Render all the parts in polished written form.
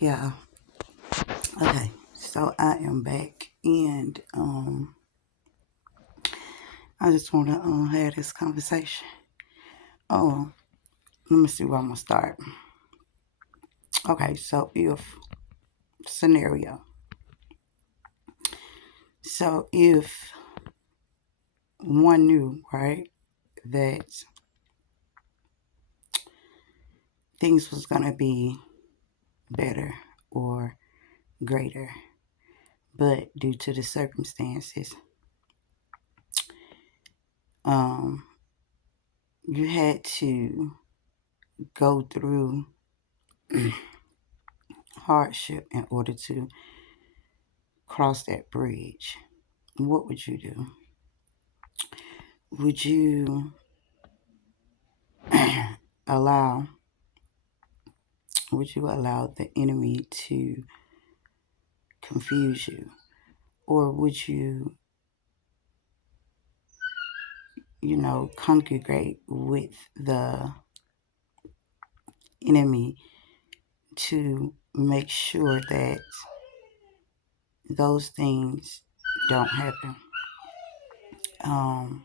Yeah. Okay. So I am back, and I just want to have this conversation. Oh, let me see where I'm gonna start. Okay. So if scenario. So if one knew, right, that things was gonna be better or greater, but due to the circumstances, um, you had to go through hardship in order to cross that bridge. What would you do? Would you allow would you allow the enemy to confuse you, or would you congregate with the enemy to make sure that those things don't happen? um,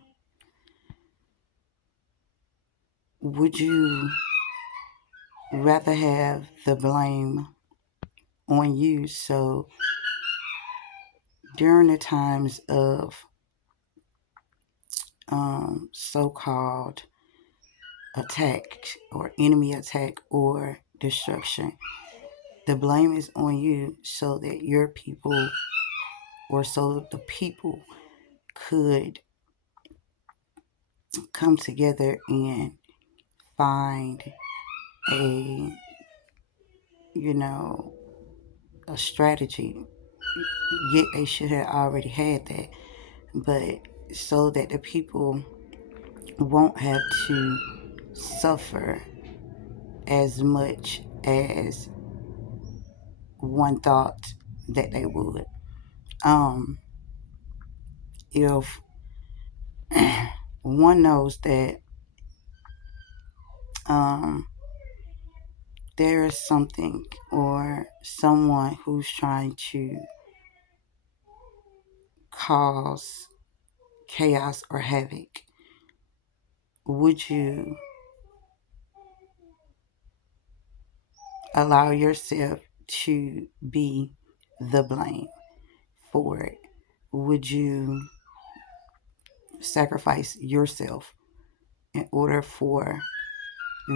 would you rather have the blame on you, so during the times of so-called attack or enemy attack or destruction, the blame is on you so that your people, or so the people could come together and find a, you know, a strategy. Yet they should have already had that, but so that the people won't have to suffer as much as one thought that they would. Um, if one knows that um, there is something or someone who's trying to cause chaos or havoc, would you allow yourself to be the blame for it? Would you sacrifice yourself in order for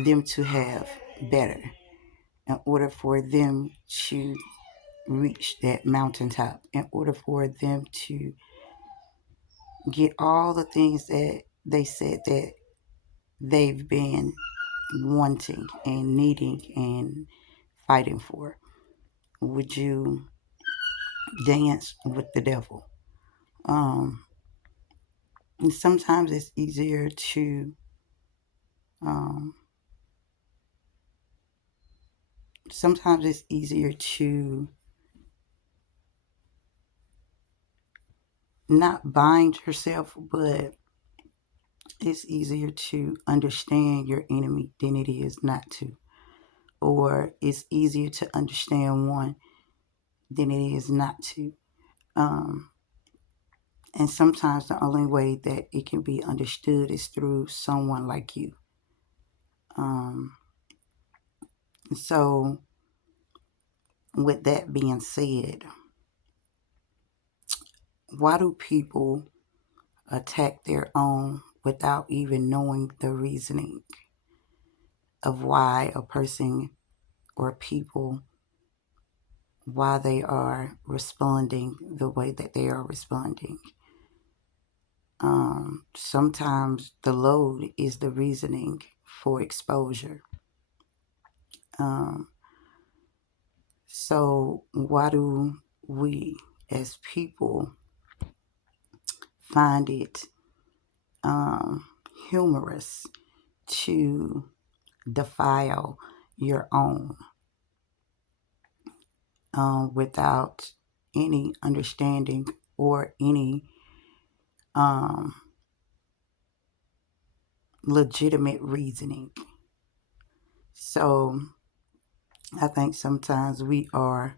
them to have better, in order for them to reach that mountaintop, in order for them to get all the things that they said that they've been wanting and needing and fighting for? Would you dance with the devil? Um, and sometimes it's easier to um, sometimes it's easier to not bind yourself, but it's easier to understand your enemy than it is not to. Or it's easier to understand one than it is not to. Um, and sometimes the only way that it can be understood is through someone like you. Um, so, with that being said, why do people attack their own without even knowing the reasoning of why a person or people, why they are responding the way that they are responding? Sometimes the load is the reasoning for exposure. Um, so, why do we as people find it um, humorous to defile your own without any understanding or any um, legitimate reasoning? So, I think sometimes we are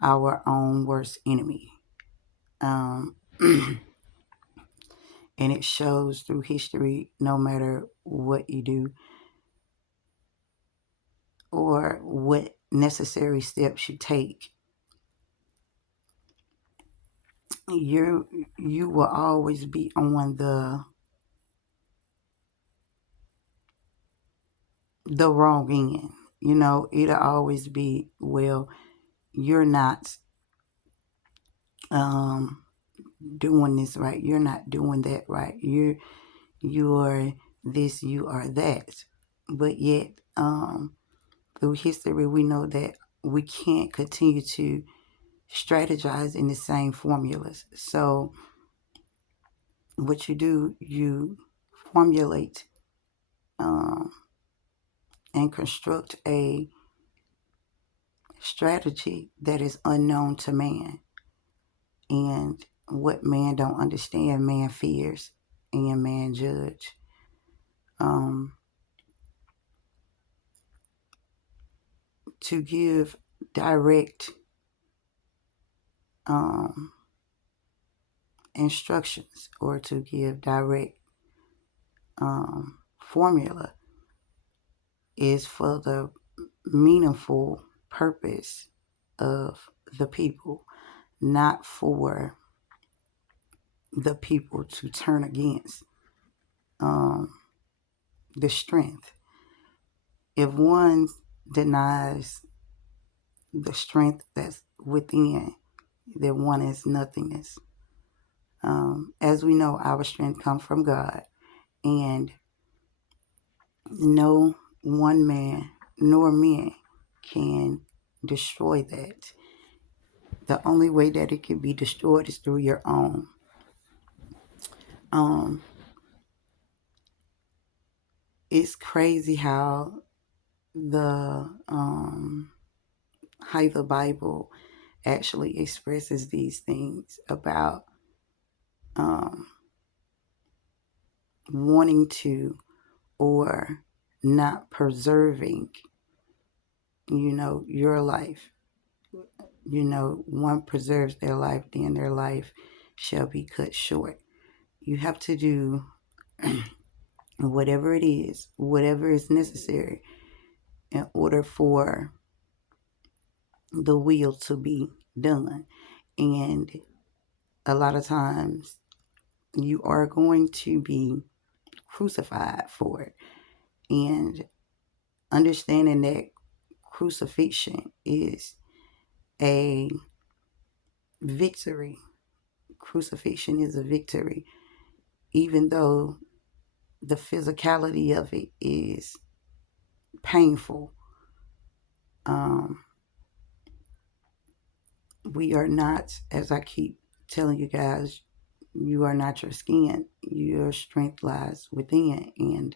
our own worst enemy. Um, and it shows through history, no matter what you do or what necessary steps you take, you will always be on the wrong end. It'll always be, well, you're not um doing this right, you're not doing that right, you're this, you are that. But yet, through history, we know that we can't continue to strategize in the same formulas. So what you do, you formulate um, and construct a strategy that is unknown to man. And what man don't understand, man fears and man judge. Um, to give direct um, instructions or to give direct formula is for the meaningful purpose of the people, not for the people to turn against um, the strength. If one denies the strength that's within, then one is nothingness. As we know, our strength comes from God, and no one man nor men can destroy that. The only way that it can be destroyed is through your own. Um, it's crazy the how the Bible actually expresses these things about um, wanting to or not preserving, your life. One preserves their life, then their life shall be cut short. You have to do whatever is necessary in order for the will to be done. And a lot of times you are going to be crucified for it. And understanding that crucifixion is a victory. Crucifixion is a victory, even though the physicality of it is painful. Um, we are not, as I keep telling you guys, you are not your skin. Your strength lies within, and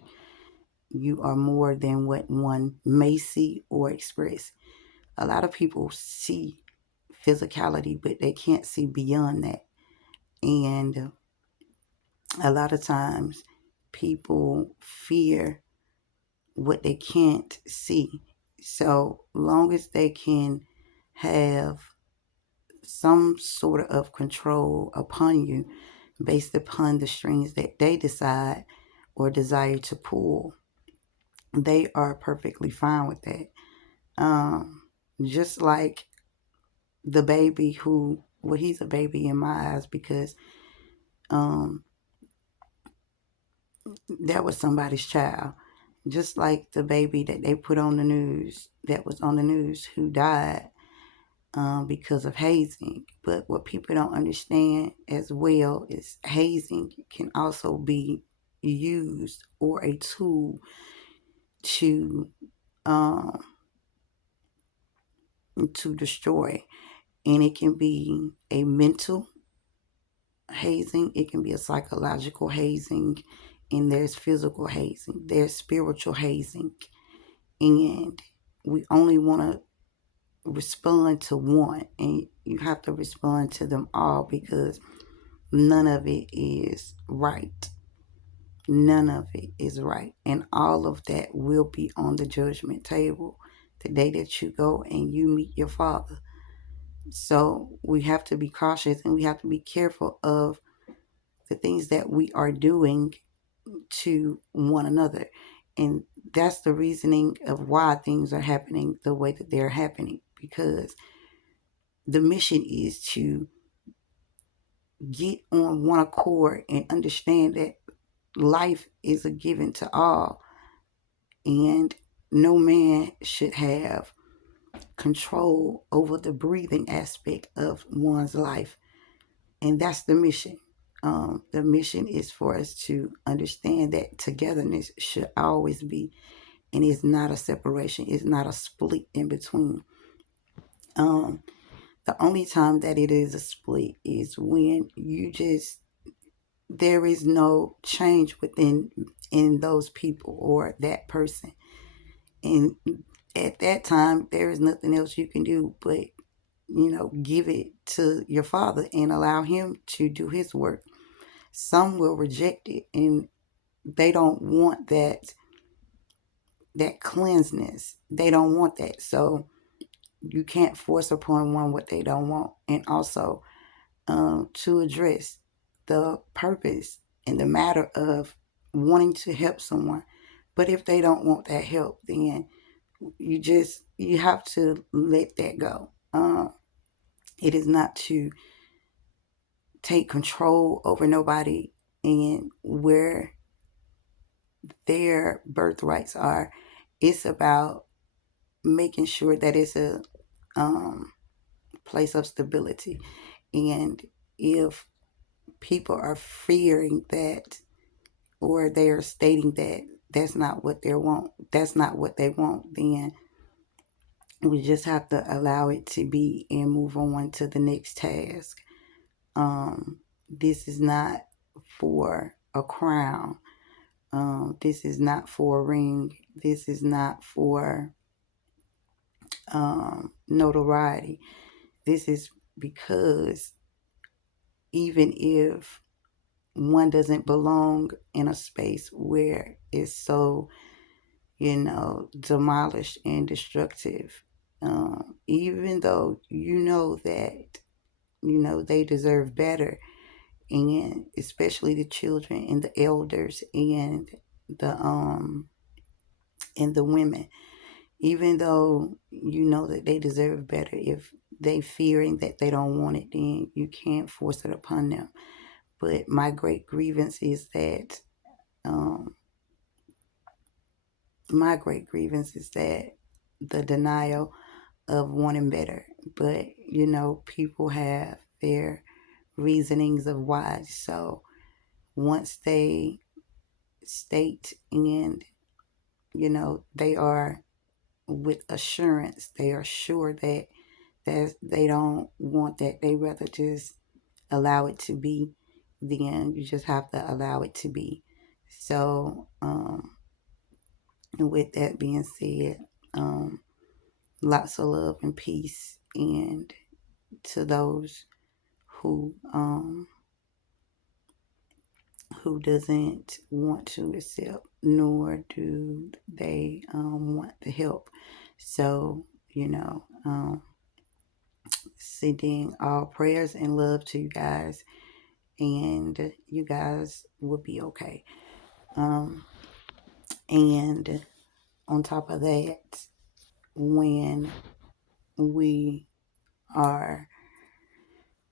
you are more than what one may see or express. A lot of people see physicality, but they can't see beyond that. And a lot of times people fear what they can't see. So long as they can have some sort of control upon you based upon the strings that they decide or desire to pull, they are perfectly fine with that. Um, just like the baby he's a baby in my eyes because um, that was somebody's child. Just like the baby that they put on the news, that was on the news, who died because of hazing. But what people don't understand as well is hazing can also be used or a tool to um, to destroy, and it can be a mental hazing, it can be a psychological hazing, and there's physical hazing, there's spiritual hazing, and we only want to respond to one, and you have to respond to them all because none of it is right. None of it is right, and all of that will be on the judgment table. the day that you go and you meet your Father. So we have to be cautious and we have to be careful of the things that we are doing to one another. And that's the reasoning of why things are happening the way that they're happening, because the mission is to get on one accord and understand that life is a given to all, and no man should have control over the breathing aspect of one's life. And that's the mission. The mission is for us to understand that togetherness should always be, and it's not a separation, it's not a split in between. Um, the only time that it is a split is when there is no change within in those people or that person. And at that time, there is nothing else you can do but, give it to your Father and allow Him to do His work. Some will reject it and they don't want that cleanseness. They don't want that. So you can't force upon one what they don't want. And also, to address the purpose and the matter of wanting to help someone. But if they don't want that help, then you have to let that go. It is not to take control over nobody and where their birthrights are. It's about making sure that it's a place of stability. And if people are fearing that, or they are stating that that's not what they want, then we just have to allow it to be and move on to the next task. This is not for a crown. This is not for a ring. This is not for notoriety. This is because even if one doesn't belong in a space where it's so, demolished and destructive, even though that, they deserve better, and especially the children and the elders the and the women, even though you know that they deserve better, if they fearing that they don't want it, then you can't force it upon them. But my great grievance is that um, the denial of wanting better. But people have their reasonings of why. So once they state and they are with assurance, they are sure that they don't want that, they rather just allow it to be, then you just have to allow it to be. So and with that being said, um, lots of love and peace, and to those who doesn't want to accept, nor do they want the help. So sending all prayers and love to you guys, and you guys will be okay. And on top of that, when we are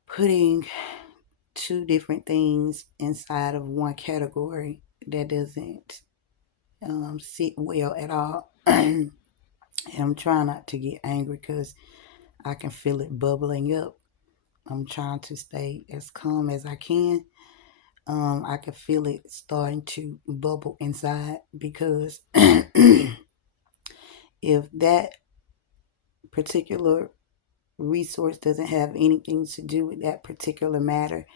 putting two different things inside of one category, that doesn't sit well at all. And I'm trying not to get angry because I can feel it bubbling up. I'm trying to stay as calm as I can. I can feel it starting to bubble inside, because if that particular resource doesn't have anything to do with that particular matter,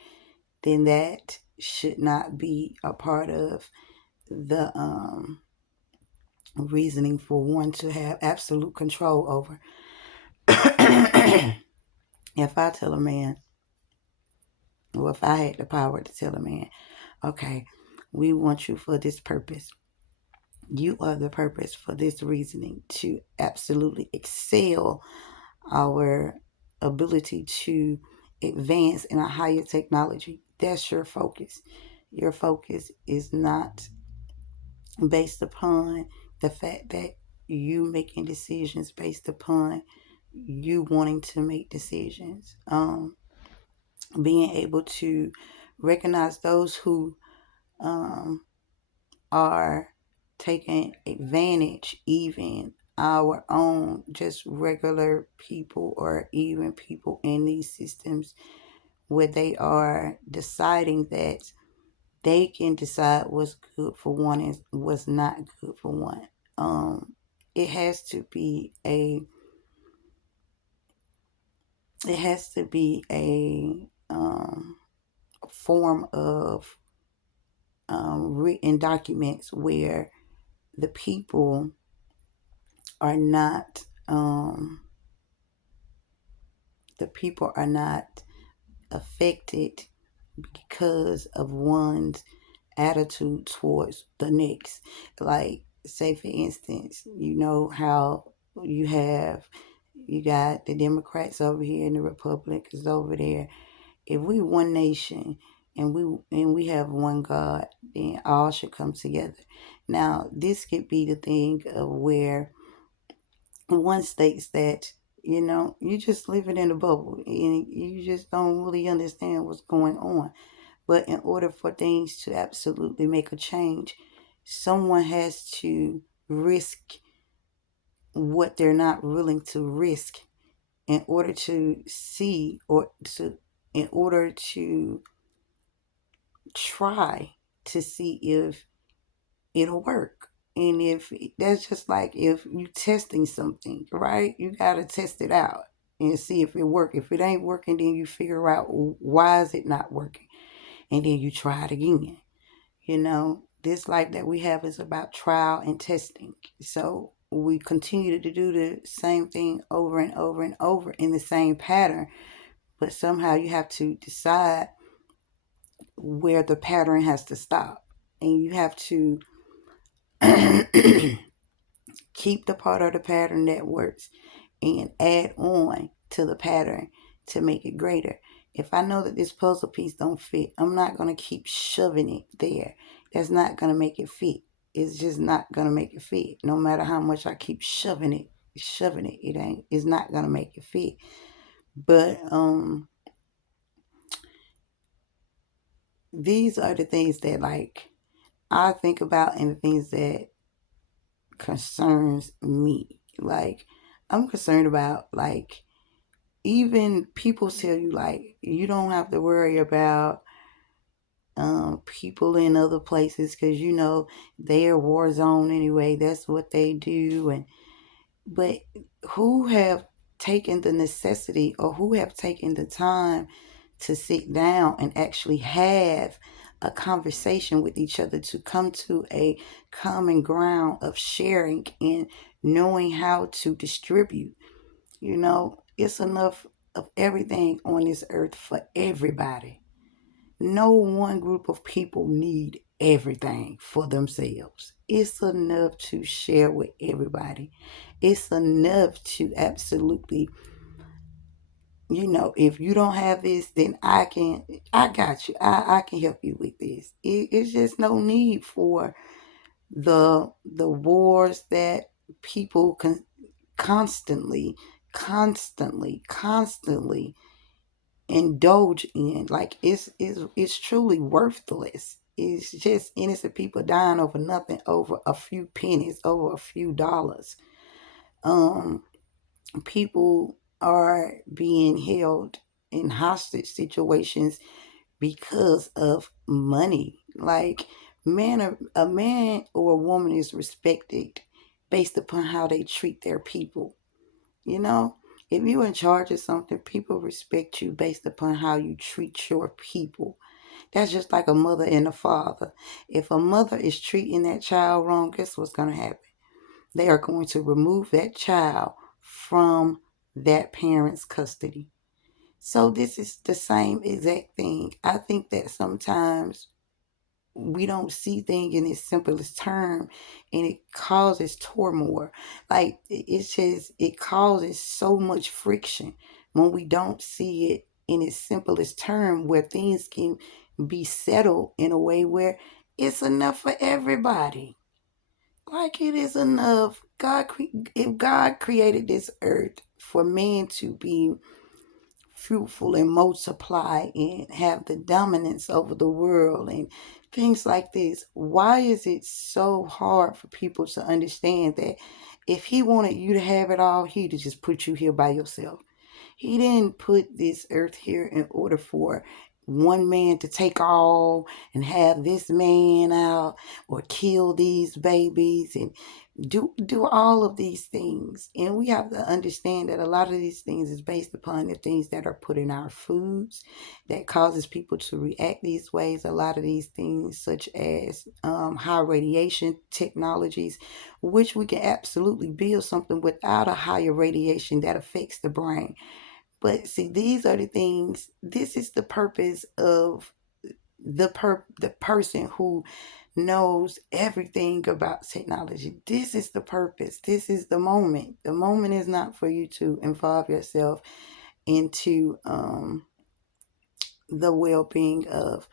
then that should not be a part of the reasoning for one to have absolute control over. If I tell a man, or if I had the power to tell a man, okay, we want you for this purpose, You are the purpose for this reasoning to absolutely excel our ability to advance in a higher technology. That's your focus. Your focus is not based upon the fact that you making decisions based upon you wanting to make decisions. Being able to recognize those who um, are taking advantage, even our own just regular people or even people in these systems where they are deciding that they can decide what's good for one and what's not good for one. Um, it has to be a it has to be a form of written documents where the people are not affected because of one's attitude towards the next. Like, say for instance, you know how you got the Democrats over here and the Republicans over there. If we one nation and we have one God, then all should come together. Now, this could be the thing of where one states that you just living in a bubble and you just don't really understand what's going on. But in order for things to absolutely make a change, someone has to risk what they're not willing to risk in order to see or to in order to try to see if it'll work. And if that's just like if you testing something, right? You gotta test it out and see if it work. If it ain't working, then you figure out why is it not working, and then you try it again. This life that we have is about trial and testing. So we continue to do the same thing over and over and over in the same pattern, but somehow you have to decide where the pattern has to stop, and you have to keep the part of the pattern that works and add on to the pattern to make it greater. If I know that this puzzle piece don't fit, I'm not going to keep shoving it there. That's not going to make it fit. It's just not going to make it fit. No matter how much I keep shoving it, it's not going to make it fit. But these are the things that like I think about and the things that concerns me. Like, I'm concerned about, like, even people tell you like you don't have to worry about people in other places because they're war zone anyway. That's what they do. And but who have taken the necessity or who have taken the time to sit down and actually have a conversation with each other to come to a common ground of sharing and knowing how to distribute. It's enough of everything on this earth for everybody. No one group of people need everything for themselves. It's enough to share with everybody. It's enough to absolutely, if you don't have this, then I got you. I can help you with this. It's just no need for the wars that people can constantly indulge in. Like, it's truly worthless. It's just innocent people dying over nothing, over a few pennies, over a few dollars. um People are being held in hostage situations because of money. Like, a man or a woman is respected based upon how they treat their people. You know, if you're in charge of something, people respect you based upon how you treat your people. That's just like a mother and a father. If a mother is treating that child wrong, guess what's going to happen? They are going to remove that child from that parent's custody. So this is the same exact thing. I think that sometimes we don't see things in its simplest term, and it causes turmoil. Like it's just, it causes so much friction when we don't see it in its simplest term, where things can be settled in a way where it's enough for everybody. Like it is enough. If God created this earth for man to be fruitful and multiply and have the dominance over the world and things like this, why is it so hard for people to understand that if he wanted you to have it all, he'd just put you here by yourself? He didn't put this earth here in order for one man to take all and have this man out, or kill these babies and do all of these things. And we have to understand that a lot of these things is based upon the things that are put in our foods that causes people to react these ways. A lot of these things, such as high radiation technologies, which we can absolutely build something without a higher radiation that affects the brain. But see, these are the things. This is the purpose of the person who knows everything about technology. This is the purpose. This is the moment. The moment is not for you to involve yourself into the well-being of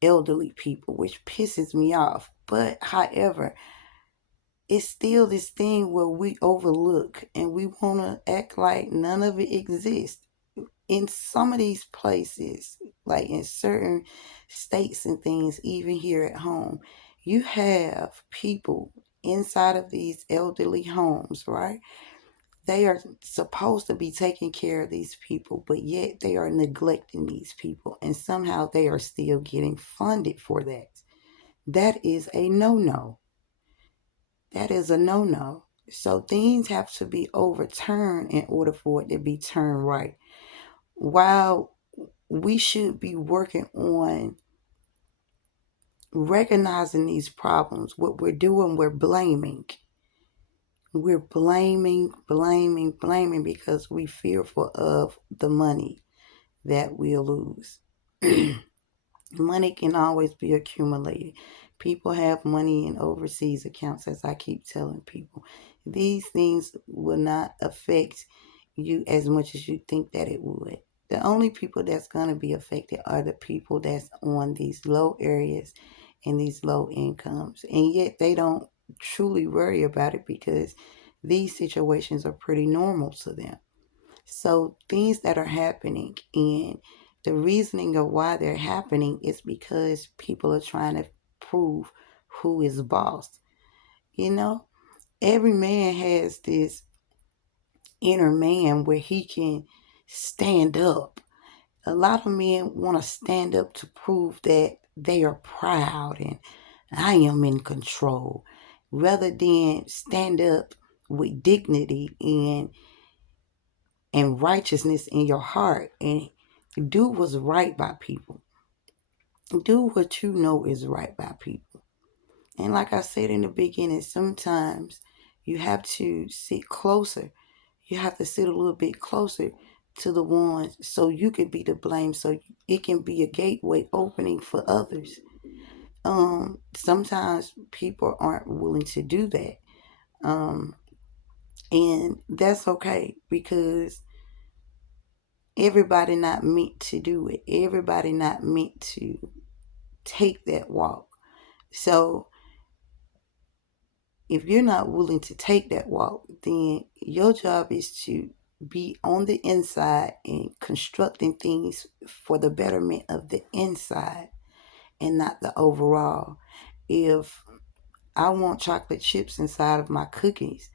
elderly people, which pisses me off. But however, it's still this thing where we overlook and we want to act like none of it exists. In some of these places, like in certain states and things, even here at home, you have people inside of these elderly homes, right? They are supposed to be taking care of these people, but yet they are neglecting these people, and somehow they are still getting funded for that. That is a no no. That is a no no. So things have to be overturned in order for it to be turned right. While we should be working on recognizing these problems, what we're doing, we're blaming. We're blaming because we're fearful of the money that we'll lose. Money can always be accumulated. People have money in overseas accounts, as I keep telling people. These things will not affect you as much as you think that it would. The only people that's going to be affected are the people that's on these low areas and these low incomes. And yet they don't truly worry about it because these situations are pretty normal to them. So things that are happening, and the reasoning of why they're happening is because people are trying to prove who is boss. You know, every man has this inner man where he can stand up. A lot of men want to stand up to prove that they are proud and I am in control, rather than stand up with dignity and righteousness in your heart and do what's right by people. Do what you know is right by people. And like I said in the beginning, sometimes you have to sit closer. You have to sit a little bit closer to the ones so you can be to blame, so it can be a gateway opening for others. Sometimes people aren't willing to do that. Um, and that's okay because everybody not meant to do it. Everybody not meant to take that walk. So if you're not willing to take that walk, then your job is to be on the inside and constructing things for the betterment of the inside and not the overall. If I want chocolate chips inside of my cookies,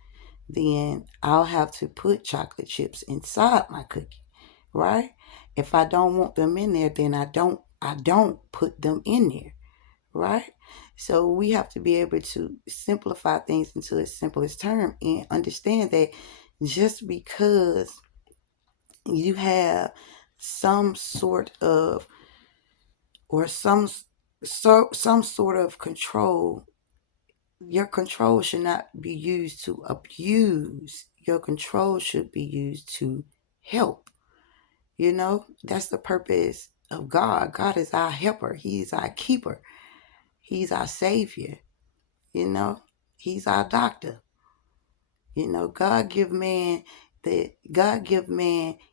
then I'll have to put chocolate chips inside my cookie, right? If I don't want them in there, then I don't put them in there, right? So we have to be able to simplify things into its simplest term and understand that just because you have some sort of or some sort of control, your control should not be used to abuse. Your control should be used to help. That's the purpose of God. God is our helper. He is our keeper. He's our Savior. He's our doctor. God give man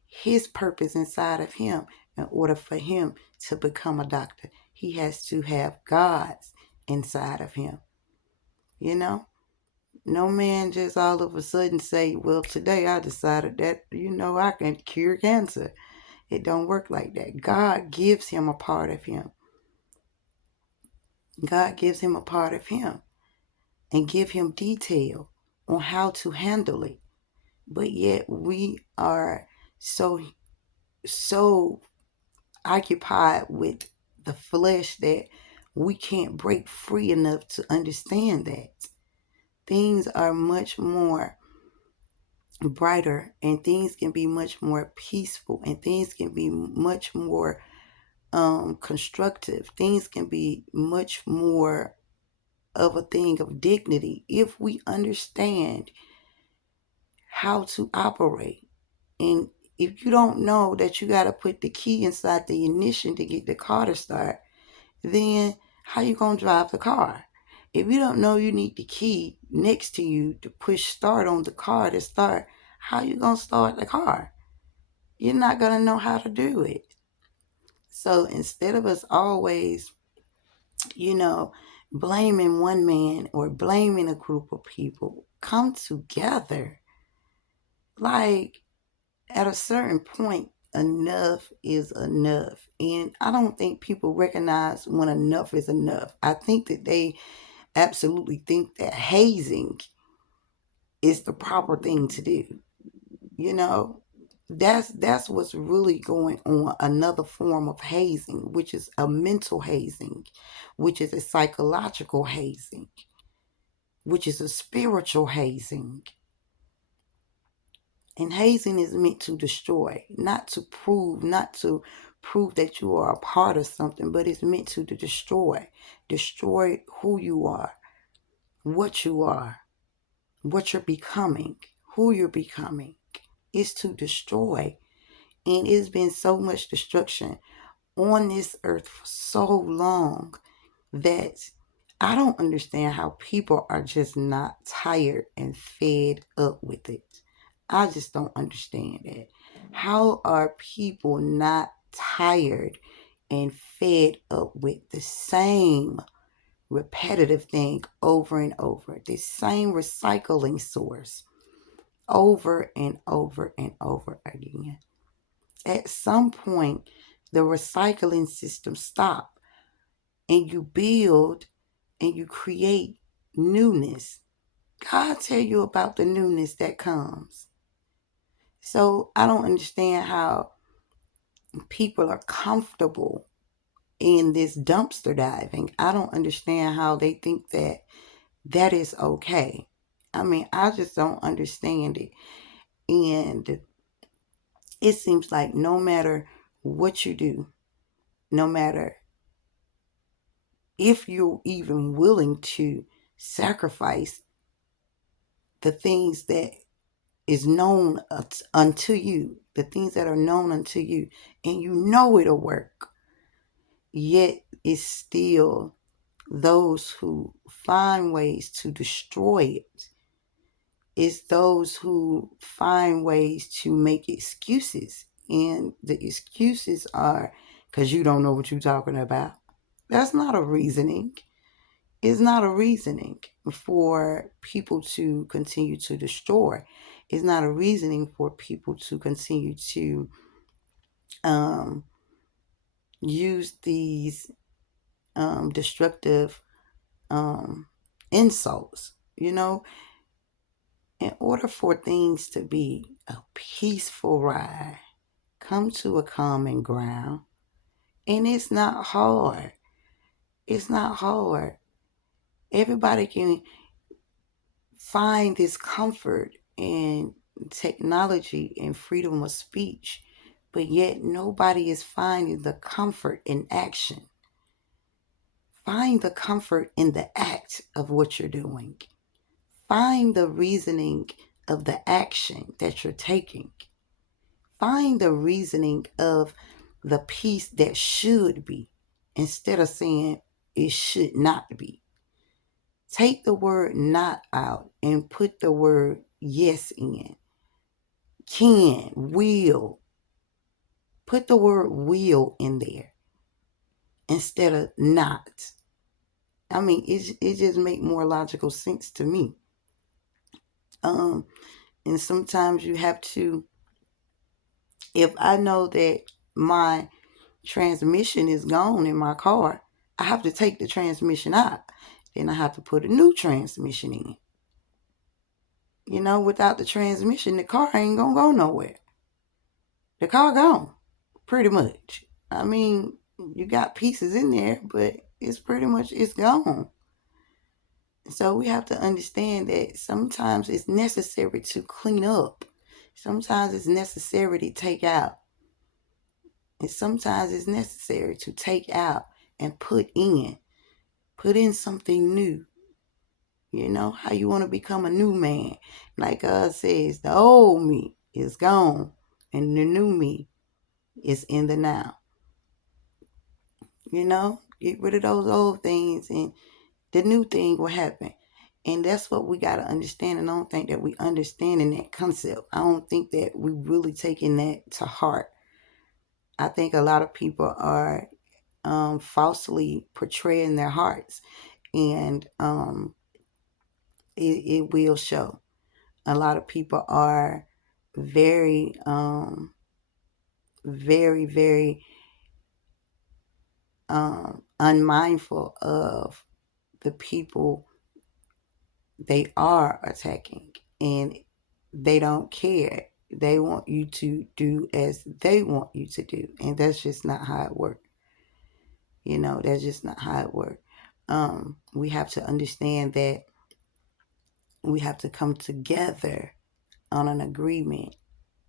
his purpose inside of him. In order for him to become a doctor, he has to have God's inside of him. No man just all of a sudden say, well, today I decided that, I can cure cancer. It don't work like that. God gives him a part of him. God gives him a part of him and give him detail on how to handle it. But yet we are so occupied with the flesh that we can't break free enough to understand that things are much more brighter, and things can be much more peaceful, and things can be much more constructive. Things can be much more of a thing of dignity if we understand how to operate. And if you don't know that you got to put the key inside the ignition to get the car to start, then how you going to drive the car? If you don't know you need the key next to you to push start on the car to start, how you going to start the car? You're not going to know how to do it. So instead of us always, blaming one man or blaming a group of people, come together. Like, at a certain point, enough is enough. And I don't think people recognize when enough is enough. I think that they absolutely think that hazing is the proper thing to do. That's what's really going on. Another form of hazing, which is a mental hazing, which is a psychological hazing, which is a spiritual hazing. And hazing is meant to destroy, not to prove that you are a part of something, but it's meant to destroy who you are, what you're becoming, who you're becoming. It's to destroy. And it's been so much destruction on this earth for so long that I don't understand how people are just not tired and fed up with it. I just don't understand it. How are people not tired and fed up with the same repetitive thing over and over, the same recycling source over and over and over again? At some point, the recycling system stops and you build and you create newness. God tell you about the newness that comes. So I don't understand how people are comfortable in this dumpster diving. I don't understand how they think that is okay. I mean, I just don't understand it. And it seems like no matter what you do, no matter if you're even willing to sacrifice the things that is known unto you, the things that are known unto you, and you know it'll work, yet it's still those who find ways to destroy it. It's those who find ways to make excuses, and the excuses are because you don't know what you're talking about. That's not a reasoning. It's not a reasoning for people to continue to destroy. It's not a reasoning for people to continue to use these destructive insults. In order for things to be a peaceful ride, come to a common ground. And it's not hard. It's not hard. Everybody can find this comfort in technology and freedom of speech, but yet nobody is finding the comfort in action. Find the comfort in the act of what you're doing. Find the reasoning of the action that you're taking. Find the reasoning of the peace that should be, instead of saying it should not be. Take the word not out and put the word yes in. Can, will. Put the word will in there instead of not. I mean, it just make more logical sense to me. And sometimes you have to, if I know that my transmission is gone in my car, I have to take the transmission out. Then I have to put a new transmission in. You know, without the transmission, the car ain't gonna go nowhere. The car gone, pretty much. I mean, you got pieces in there, but it's pretty much, it's gone. So we have to understand that sometimes it's necessary to clean up. Sometimes it's necessary to take out. And sometimes it's necessary to take out and put in. Put in something new. You know, how you want to become a new man. Like God says, the old me is gone and the new me is in the now. You know, get rid of those old things and the new thing will happen. And that's what we got to understand. And I don't think that we understanding that concept. I don't think that we really taking that to heart. I think a lot of people are falsely portraying their hearts. And it will show. A lot of people are very, very unmindful of the people they are attacking, and they don't care. They want you to do as they want you to do, and that's just not how it works. You know, that's just not how it works. We have to understand that we have to come together on an agreement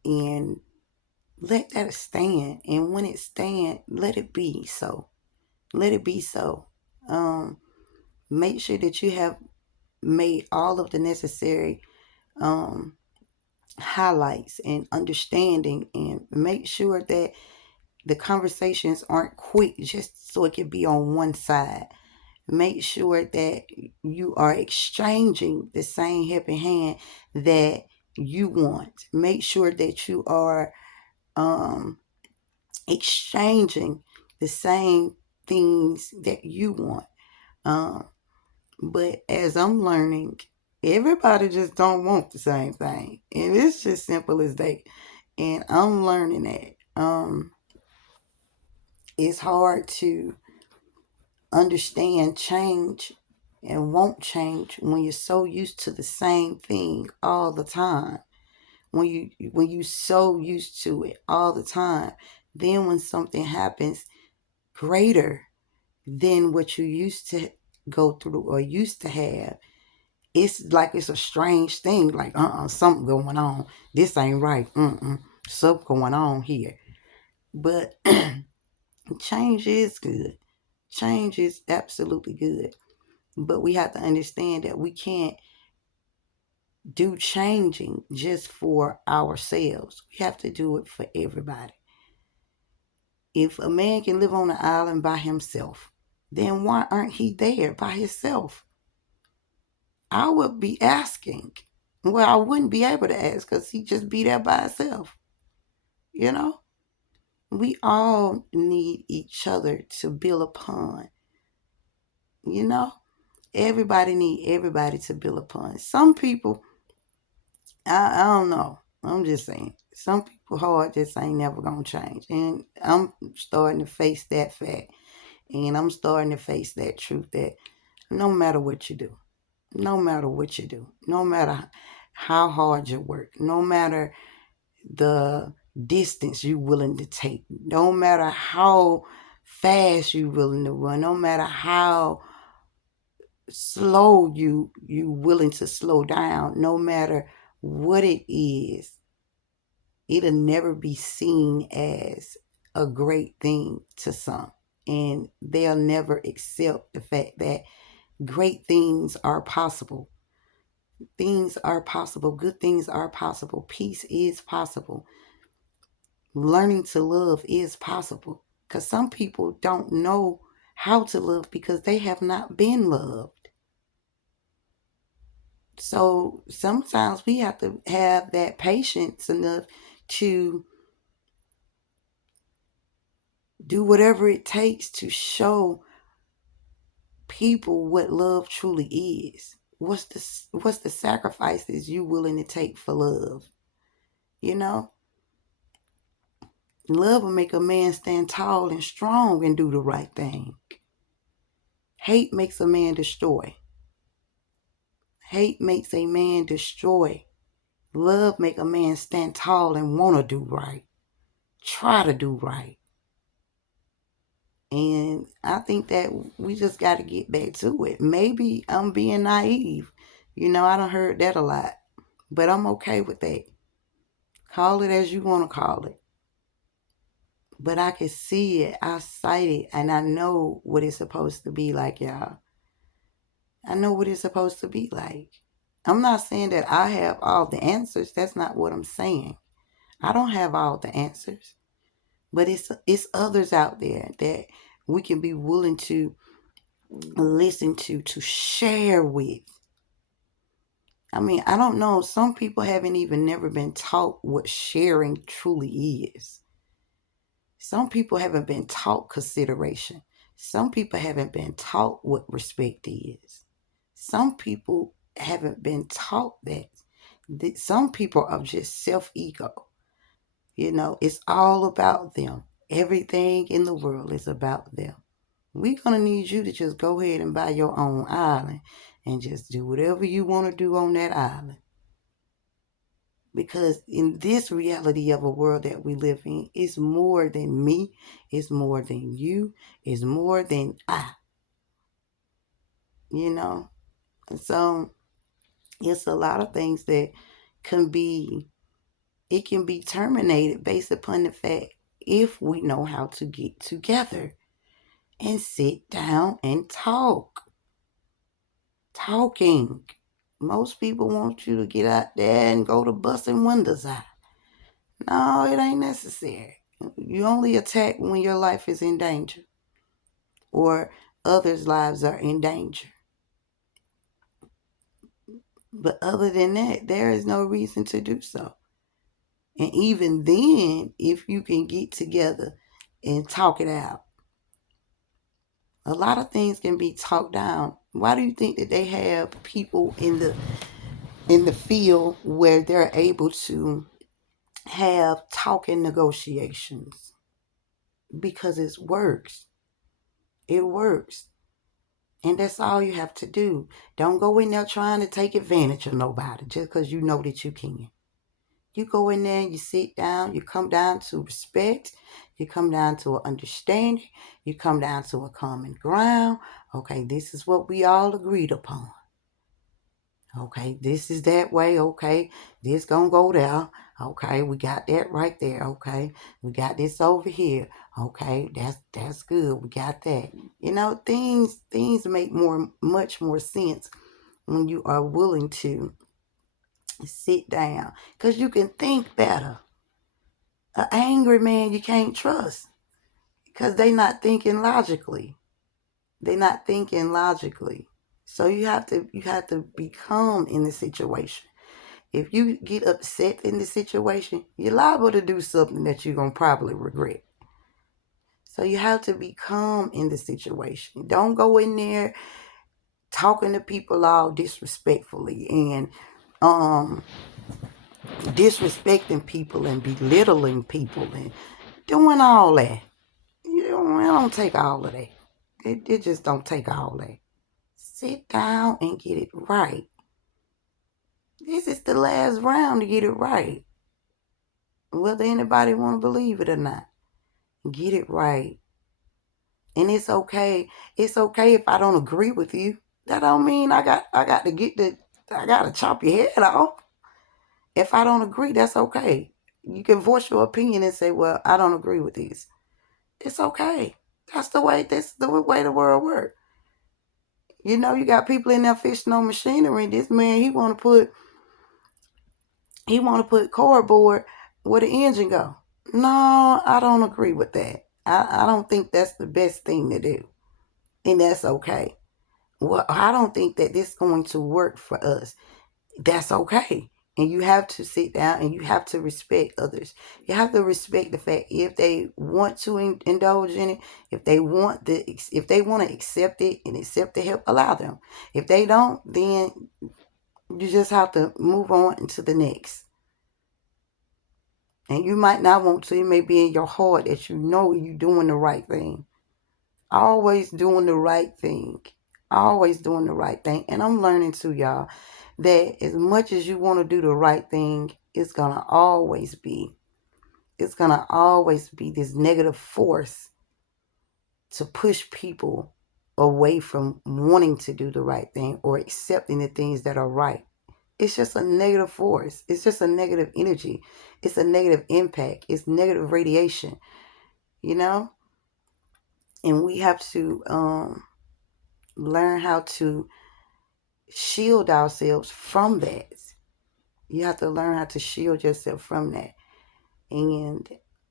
and let that stand. And when it stand, let it be so. Let it be so. Make sure that you have made all of the necessary highlights and understanding, and make sure that the conversations aren't quick just so it can be on one side. Make sure that you are exchanging the same helping hand that you want. Make sure that you are exchanging the same things that you want. But as I'm learning, everybody just don't want the same thing. And it's just simple as that. And I'm learning that. It's hard to understand change and won't change when you're so used to the same thing all the time. When you so used to it all the time, then when something happens greater than what you used to go through or used to have, it's like it's a strange thing. Like something going on. This ain't right. Something going on here. But change is good. Change is absolutely good. But we have to understand that we can't do changing just for ourselves. We have to do it for everybody. If a man can live on an island by himself, then why aren't he there by himself? I would be asking. Well, I wouldn't be able to ask because he'd just be there by himself. You know? We all need each other to build upon. You know? Everybody need everybody to build upon. Some people, I don't know. I'm just saying. Some people heart just ain't never gonna change. And I'm starting to face that fact. And I'm starting to face that truth that no matter what you do, no matter what you do, no matter how hard you work, no matter the distance you're willing to take, no matter how fast you're willing to run, no matter how slow you willing to slow down, no matter what it is, it'll never be seen as a great thing to some. And they'll never accept the fact that great things are possible. Things are possible. Good things are possible. Peace is possible. Learning to love is possible. Because some people don't know how to love because they have not been loved. So sometimes we have to have that patience enough to do whatever it takes to show people what love truly is. What's the sacrifices you willing to take for love? You know, love will make a man stand tall and strong and do the right thing. Hate makes a man destroy. Hate makes a man destroy. Love make a man stand tall and want to do right. Try to do right. And I think that we just got to get back to it. Maybe I'm being naive. I done heard that a lot. But I'm okay with that. Call it as you want to call it. But I can see it, I sight it, and I know what it's supposed to be like, y'all. I know what it's supposed to be like. I'm not saying that I have all the answers. That's not what I'm saying. I don't have all the answers. But it's others out there that we can be willing to listen to share with. I mean, I don't know. Some people haven't even never been taught what sharing truly is. Some people haven't been taught consideration. Some people haven't been taught what respect is. Some people haven't been taught that. Some people are just self-ego. It's all about them. Everything in the world is about them. We're going to need you to just go ahead and buy your own island and just do whatever you want to do on that island. Because in this reality of a world that we live in, it's more than me, it's more than you, it's more than I. So it's a lot of things that can be terminated based upon the fact if we know how to get together and sit down and talk. Talking. Most people want you to get out there and go to busting windows out. No, it ain't necessary. You only attack when your life is in danger or others' lives are in danger. But other than that, there is no reason to do so. And even then, if you can get together and talk it out, a lot of things can be talked down. Why do you think that they have people in the field where they're able to have talking negotiations? Because it works. It works. And that's all you have to do. Don't go in there trying to take advantage of nobody just because you know that you can. You go in there and you sit down. You come down to respect. You come down to an understanding. You come down to a common ground. Okay, this is what we all agreed upon. Okay, this is that way. Okay, this gonna go there. Okay, we got that right there. Okay, we got this over here. Okay, that's good. We got that. Things make much more sense when you are willing to sit down, because you can think better. An angry man you can't trust because they not thinking logically. They're not thinking logically. So you have to be calm in the situation. If you get upset in the situation, you're liable to do something that you're going to probably regret. So you have to be calm in the situation. Don't go in there talking to people all disrespectfully and disrespecting people and belittling people and doing all that. It don't take all of that. It just don't take all that. Sit down and get it right. This is the last round to get it right. Whether anybody want to believe it or not. Get it right. And it's okay. It's okay if I don't agree with you. That don't mean I got to chop your head off. If I don't agree, that's okay. You can voice your opinion and say, well, I don't agree with these. It's okay. That's the way the world works. You got people in there fixing on machinery. This man, he want to put cardboard where the engine go. No, I don't agree with that. I don't think that's the best thing to do. And that's okay. Well, I don't think that this is going to work for us. That's okay. And you have to sit down and you have to respect others. You have to respect the fact if they want to indulge in it, if they want to accept it and accept the help, allow them. If they don't, then you just have to move on into the next. And you might not want to. It may be in your heart that you know you're doing the right thing. Always doing the right thing. Always doing the right thing. And I'm learning too, y'all, that as much as you want to do the right thing, it's going to always be this negative force to push people away from wanting to do the right thing or accepting the things that are right. It's just a negative force. It's just a negative energy. It's a negative impact. It's negative radiation, you know? And we have to learn how to shield ourselves from that. You have to learn how to shield yourself from that. And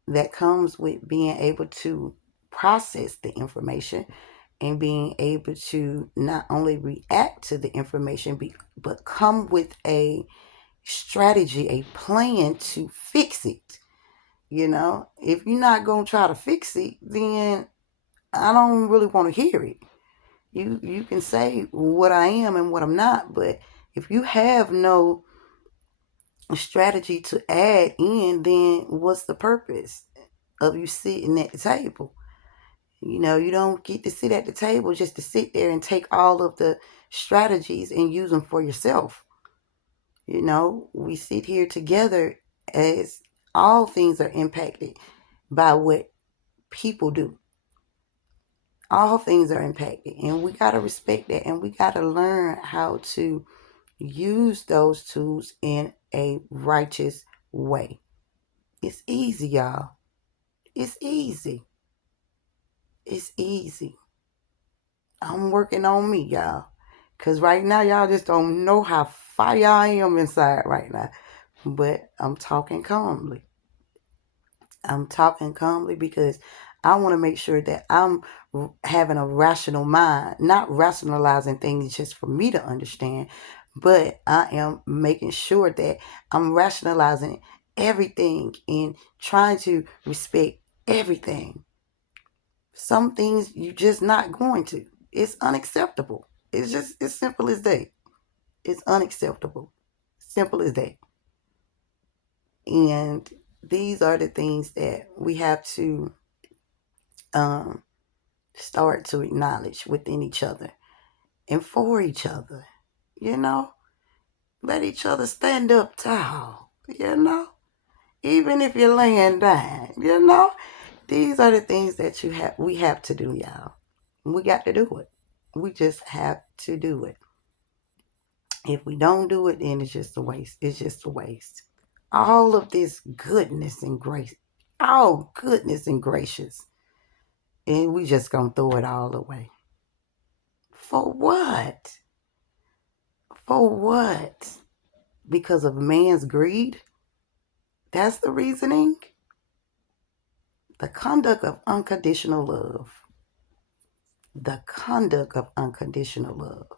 that comes with being able to process the information and being able to not only react to the information, but come with a strategy, a plan to fix it. You know, if you're not going to try to fix it, then I don't really want to hear it. You can say what I am and what I'm not, but if you have no strategy to add in, then what's the purpose of you sitting at the table? You know, you don't get to sit at the table just to sit there and take all of the strategies and use them for yourself. You know, we sit here together as all things are impacted by what people do. All things are impacted, and we got to respect that, and we got to learn how to use those tools in a righteous way. It's easy, y'all. It's easy. It's easy. I'm working on me, y'all. Because right now, y'all just don't know how fire I am inside right now. But I'm talking calmly. I'm talking calmly because I want to make sure that I'm having a rational mind, not rationalizing things just for me to understand, but I am making sure that I'm rationalizing everything and trying to respect everything. Some things you just not going to. It's unacceptable. It's just as simple as that. It's unacceptable. Simple as that. And these are the things that we have to start to acknowledge within each other and for each other. You know, let each other stand up tall. You know, even if you're laying down. You know, these are the things that we have to do, y'all. We got to do it. We just have to do it. If we don't do it, then it's just a waste. It's just a waste. All of this goodness and grace, all goodness and gracious, and we just gonna throw it all away. For what? For what? Because of man's greed? That's the reasoning? The conduct of unconditional love. The conduct of unconditional love.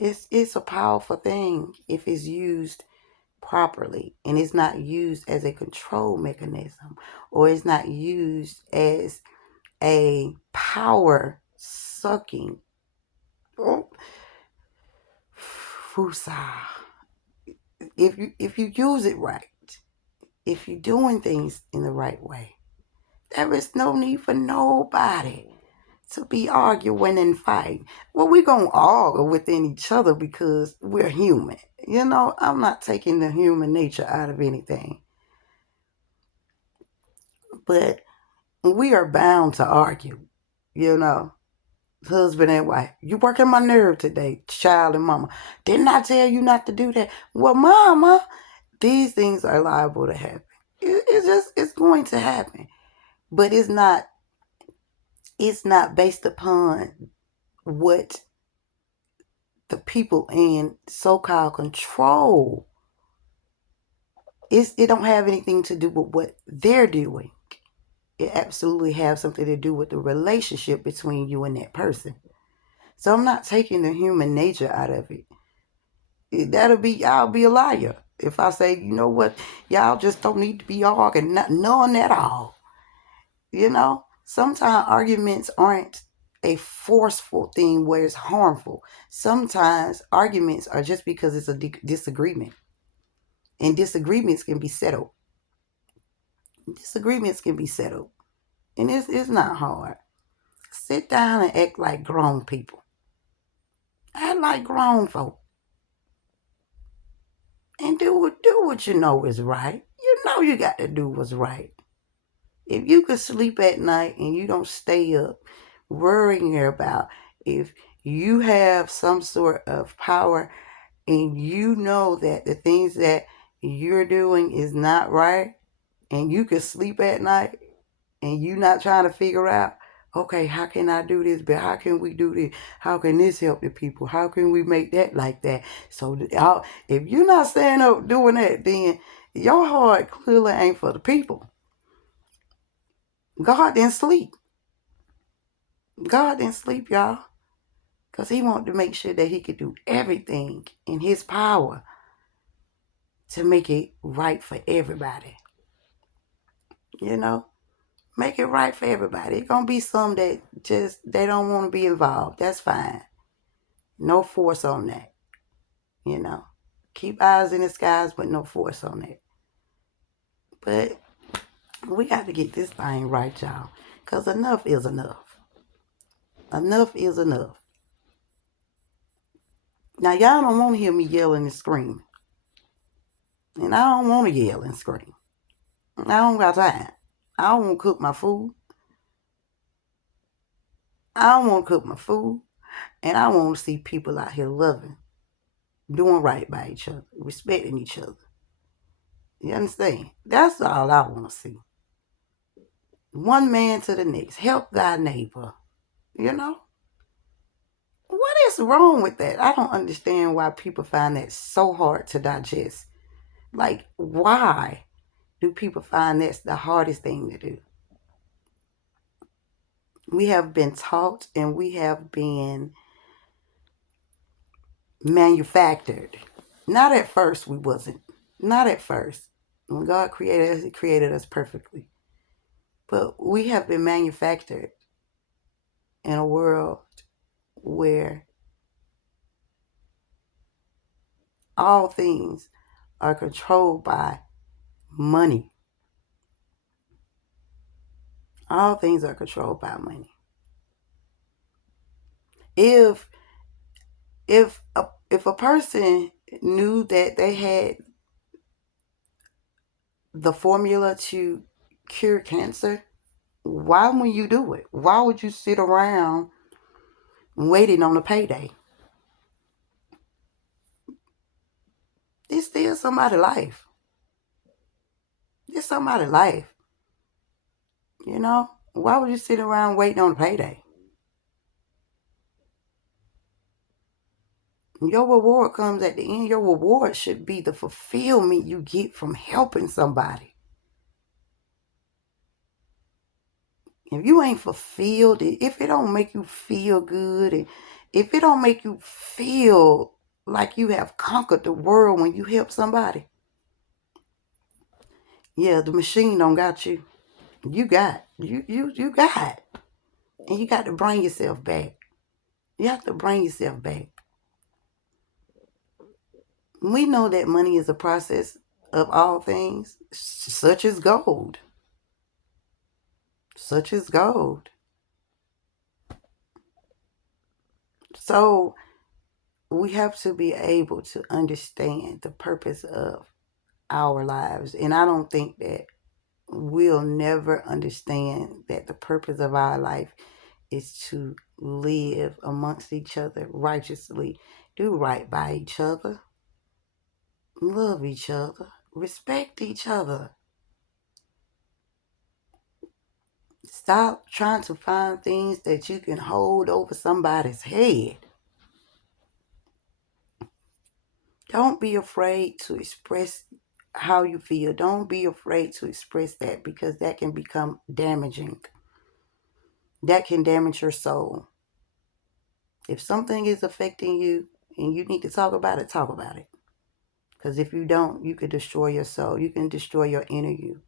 It's a powerful thing if it's used properly and it's not used as a control mechanism or it's not used as a power sucking. Oh, if you use it right, if you're doing things in the right way, there is no need for nobody to be arguing and fighting. Well, we're going to argue within each other because we're human. You know, I'm not taking the human nature out of anything. But we are bound to argue, you know. Husband and wife. You working my nerve today, child and mama. Didn't I tell you not to do that? Well, mama, these things are liable to happen. It's going to happen. But it's not based upon what the people in so-called control. It don't have anything to do with what they're doing. It absolutely has something to do with the relationship between you and that person. So I'm not taking the human nature out of it. I'll be a liar if I say, you know what, y'all just don't need to be arguing, none at all. Sometimes arguments aren't a forceful thing where it's harmful. Sometimes arguments are just because it's a disagreement, and disagreements can be settled. Disagreements can be settled, and it's not hard. Sit down and act like grown people. Act like grown folk, and do what you know is right. You know you got to do what's right. If you could sleep at night and you don't stay up worrying about if you have some sort of power and you know that the things that you're doing is not right, and you could sleep at night and you not trying to figure out, okay, how can I do this? But how can we do this? How can this help the people? How can we make that like that? So if you're not staying up doing that, then your heart clearly ain't for the people. God didn't sleep. God didn't sleep, y'all. Because he wanted to make sure that he could do everything in his power to make it right for everybody. Make it right for everybody. It's going to be some that just, they don't want to be involved. That's fine. No force on that. Keep eyes in the skies, but no force on that. But we got to get this thing right, y'all. Because enough is enough. Enough is enough. Now, y'all don't want to hear me yelling and screaming. And I don't want to yell and scream. I don't got time. I don't want to cook my food. And I want to see people out here loving, doing right by each other, respecting each other. You understand? That's all I want to see. One man to the next. Help thy neighbor. What is wrong with that? I don't understand why people find that so hard to digest. Like, why do people find that's the hardest thing to do? We have been taught and we have been manufactured. Not at first, we wasn't. Not at first. When God created us, he created us perfectly. But we have been manufactured in a world where all things are controlled by money. All things are controlled by money. If a person knew that they had the formula to cure cancer, why would you do it? Why would you sit around waiting on a payday? It's still somebody's life. It's somebody's life. Why would you sit around waiting on a payday? Your reward comes at the end. Your reward should be the fulfillment you get from helping somebody. If you ain't fulfilled, if it don't make you feel good, and if it don't make you feel like you have conquered the world when you help somebody, yeah, the machine don't got you. You got. You got. And you got to bring yourself back. You have to bring yourself back. We know that money is a process of all things, such as gold. Such as gold. So we have to be able to understand the purpose of our lives. And I don't think that we'll never understand that the purpose of our life is to live amongst each other righteously, do right by each other, love each other, respect each other. Stop trying to find things that you can hold over somebody's head. Don't be afraid to express how you feel. Don't be afraid to express that, because that can become damaging. That can damage your soul. If something is affecting you and you need to talk about it, talk about it. Because if you don't, you could destroy your soul. You can destroy your inner you.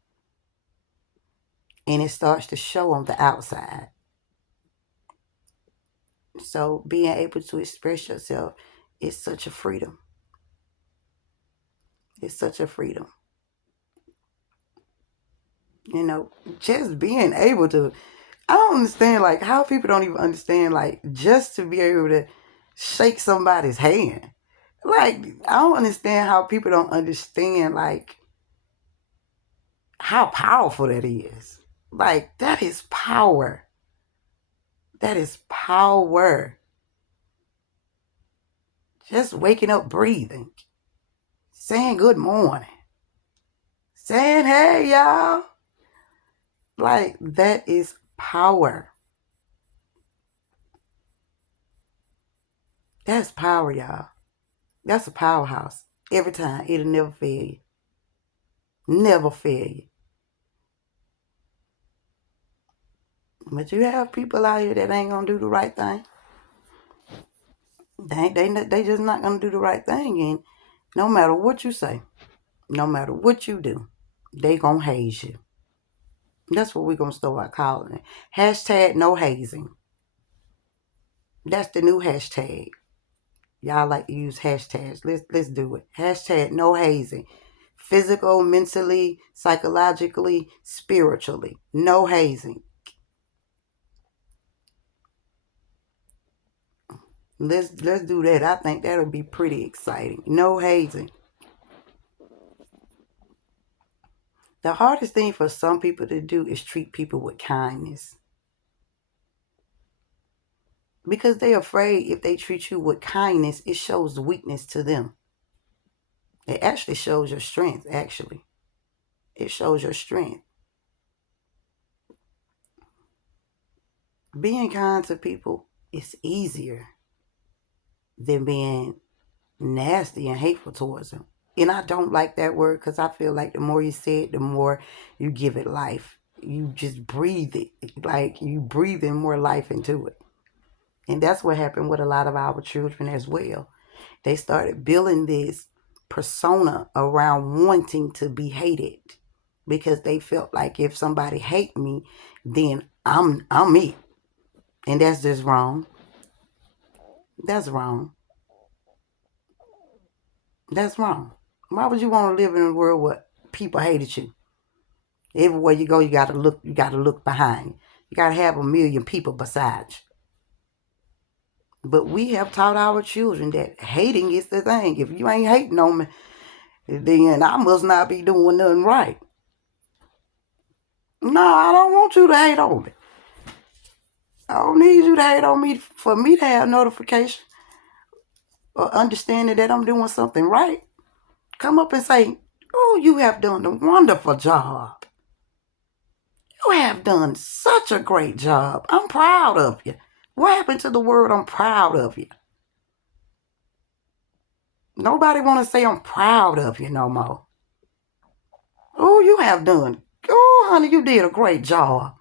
And it starts to show on the outside. So being able to express yourself is such a freedom. It's such a freedom. You know, just being able to, I don't understand, like, how people don't even understand, like, just to be able to shake somebody's hand. Like, I don't understand how people don't understand, like, how powerful that is. Like, that is power. That is power. Just waking up, breathing, saying good morning, saying, hey, y'all. Like, that is power. That's power, y'all. That's a powerhouse. Every time. It'll never fail you. Never fail you. But you have people out here that ain't gonna do the right thing. They just not gonna do the right thing. And no matter what you say, no matter what you do, they gonna haze you. That's what we're gonna start calling it. Hashtag no hazing. That's the new hashtag. Y'all like to use hashtags. Let's do it. Hashtag no hazing. Physical, mentally, psychologically, spiritually. No hazing. Let's do that. I think that'll be pretty exciting. No hazing. The hardest thing for some people to do is treat people with kindness. Because they're afraid if they treat you with kindness, it shows weakness to them. It actually shows your strength, actually. It shows your strength. Being kind to people is easier than being nasty and hateful towards them. And I don't like that word, because I feel like the more you say it, the more you give it life. You just breathe it. Like, you breathe in more life into it. And that's what happened with a lot of our children as well. They started building this persona around wanting to be hated, because they felt like if somebody hate me, then I'm it. And that's just wrong. That's wrong. That's wrong. Why would you want to live in a world where people hated you? Everywhere you go, you gotta look behind. You gotta have a million people beside you. But we have taught our children that hating is the thing. If you ain't hating on me, then I must not be doing nothing right. No, I don't want you to hate on me. I don't need you to hate on me for me to have notification or understanding that I'm doing something right. Come up and say, oh, you have done a wonderful job. You have done such a great job. I'm proud of you. What happened to the word I'm proud of you? Nobody want to say I'm proud of you no more. Oh, you have done. Oh, honey, you did a great job.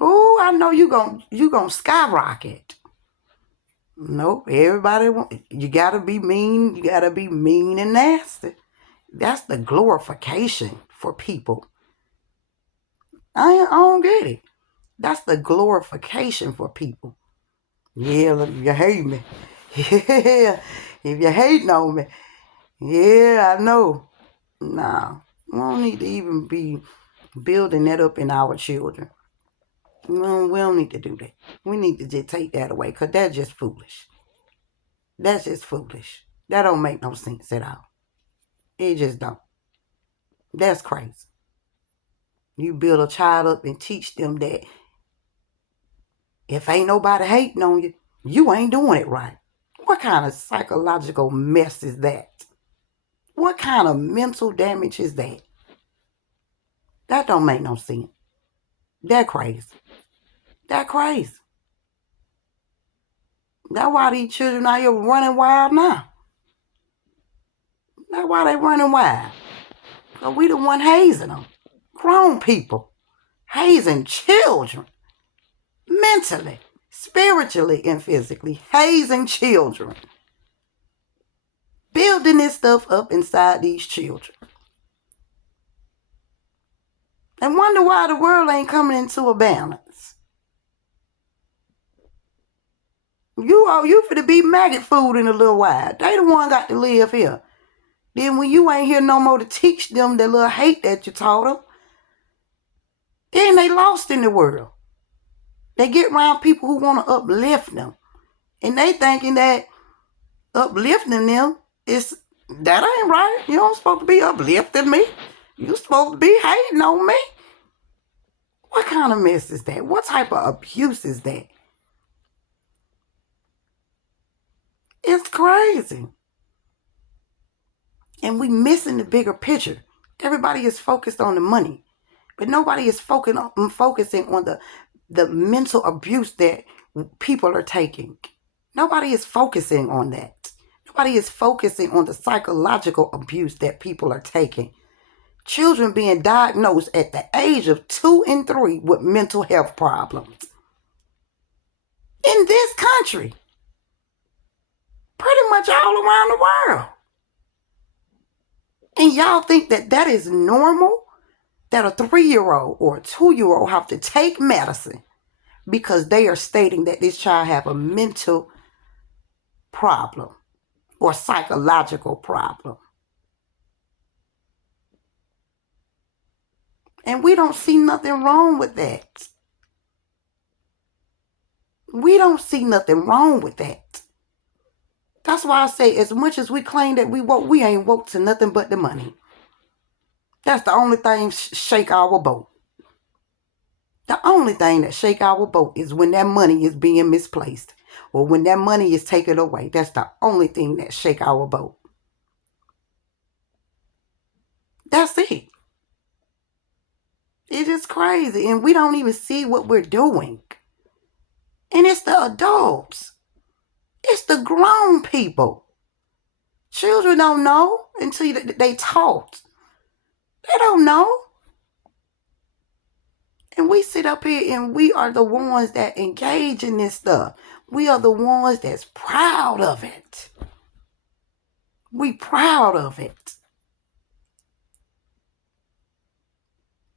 Oh, I know you gonna skyrocket. Nope, everybody you gotta be mean. You gotta be mean and nasty. That's the glorification for people. I don't get it. That's the glorification for people. Yeah, look, if you hate me. Yeah, if you hating on me. Yeah, I know. Nah, we don't need to even be building that up in our children. We don't need to do that. We need to just take that away, because that's just foolish. That's just foolish. That don't make no sense at all. It just don't. That's crazy. You build a child up and teach them that if ain't nobody hating on you, you ain't doing it right. What kind of psychological mess is that? What kind of mental damage is that? That don't make no sense. That crazy. That crazy. That's why these children out here running wild now. That's why they running wild. So we the one hazing them. Grown people hazing children mentally, spiritually, and physically. Hazing children. Building this stuff up inside these children. And wonder why the world ain't coming into a balance. You finna be maggot food in a little while. They the one got to live here. Then when you ain't here no more to teach them that little hate that you taught them, then they lost in the world. They get around people who want to uplift them. And they thinking that uplifting them is, that ain't right. You don't supposed to be uplifting me. You supposed to be hating on me. What kind of mess is that? What type of abuse is that? It's crazy. And we missing the bigger picture. Everybody is focused on the money, but nobody is focusing on the mental abuse that people are taking. Nobody is focusing on that. Nobody is focusing on the psychological abuse that people are taking. Children being diagnosed at the age of 2 and 3 with mental health problems. In this country. Pretty much all around the world. And y'all think that that is normal? That a 3-year-old or a 2-year-old have to take medicine because they are stating that this child have a mental problem or psychological problem. And we don't see nothing wrong with that. We don't see nothing wrong with that. That's why I say, as much as we claim that we woke, we ain't woke to nothing but the money. That's the only thing shake our boat. The only thing that shake our boat is when that money is being misplaced or when that money is taken away. That's the only thing that shake our boat. That's it. It's just crazy. And we don't even see what we're doing. And it's the adults. It's the grown people. Children don't know until they taught. They don't know. And we sit up here and we are the ones that engage in this stuff. We are the ones that's proud of it. We proud of it.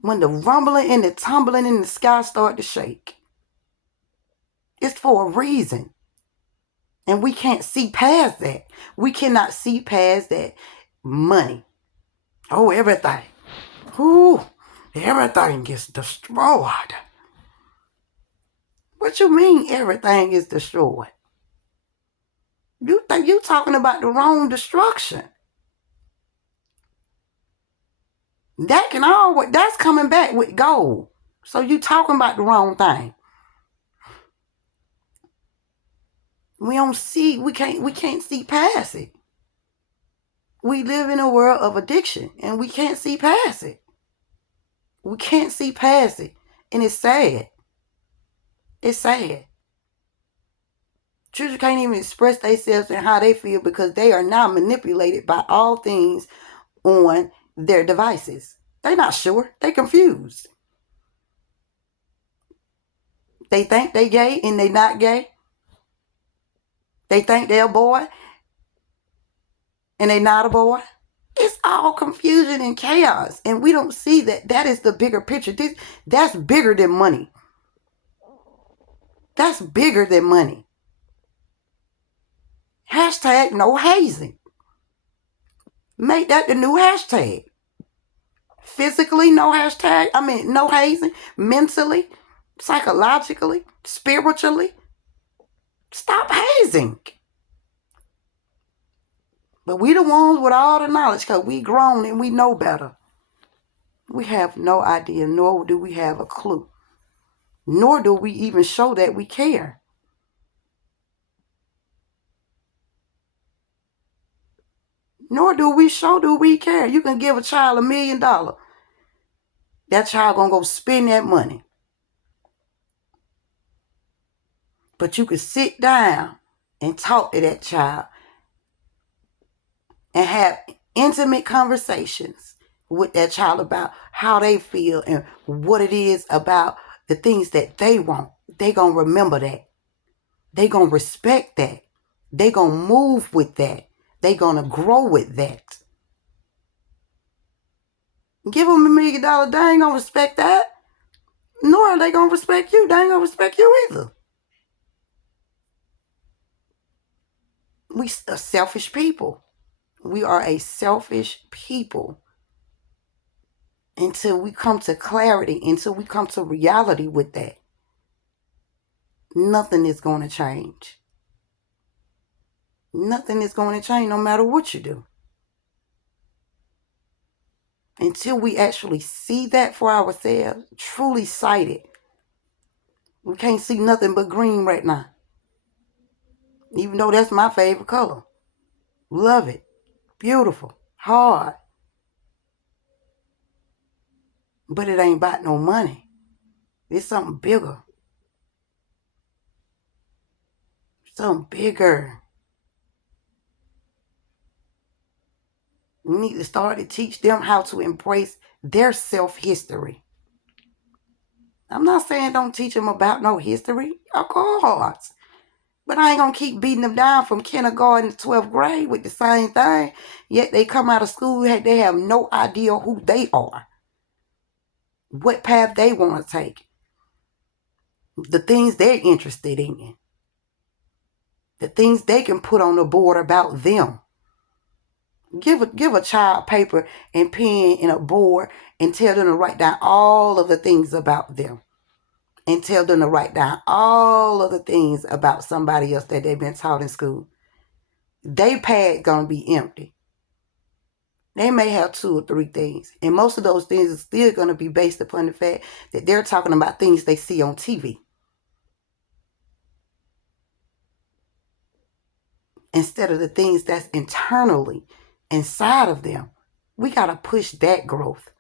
When the rumbling and the tumbling in the sky start to shake, it's for a reason. And we can't see past that. We cannot see past that money. Oh, everything. Ooh, everything gets destroyed. What you mean everything is destroyed? You think you talking about the wrong destruction. That's coming back with gold. So you talking about the wrong thing. We can't see past it. We live in a world of addiction and we can't see past it. We can't see past it. And it's sad. It's sad. Children can't even express themselves and how they feel because they are now manipulated by all things on their devices. They're not sure. They're confused. They think they gay and they not gay. They think they're a boy and they not a boy. It's all confusion and chaos. And we don't see that is the bigger picture. That's bigger than money. That's bigger than money. Hashtag no hazing. Make that the new hashtag. Physically, no hashtag. No hazing. Mentally, psychologically, spiritually. Stop hazing. But we the ones with all the knowledge because we grown and we know better. We have no idea, nor do we have a clue. Nor do we even show that we care. Nor do we care. You can give a child $1 million. That child gonna go spend that money. But you can sit down and talk to that child and have intimate conversations with that child about how they feel and what it is about the things that they want. They gonna remember that. They gonna respect that. They gonna move with that. They gonna grow with that. Give them $1 million, they ain't gonna respect that. Nor are they gonna respect you. They ain't gonna respect you either. We are selfish people. We are a selfish people. Until we come to clarity, until we come to reality with that, nothing is going to change. Nothing is going to change no matter what you do. Until we actually see that for ourselves, truly sight it. We can't see nothing but green right now. Even though that's my favorite color. Love it. Beautiful. Hard. But it ain't about no money. It's something bigger. Something bigger. We need to start to teach them how to embrace their self-history. I'm not saying don't teach them about no history. Of course. But I ain't going to keep beating them down from kindergarten to 12th grade with the same thing. Yet they come out of school, they have no idea who they are. What path they want to take. The things they're interested in. The things they can put on the board about them. Give a child paper and pen and a board and tell them to write down all of the things about them. And tell them to write down all of the things about somebody else that they've been taught in school. They pad gonna be empty. They may have 2 or 3 things. And most of those things are still gonna be based upon the fact that they're talking about things they see on TV. Instead of the things that's internally inside of them. We gotta push that growth.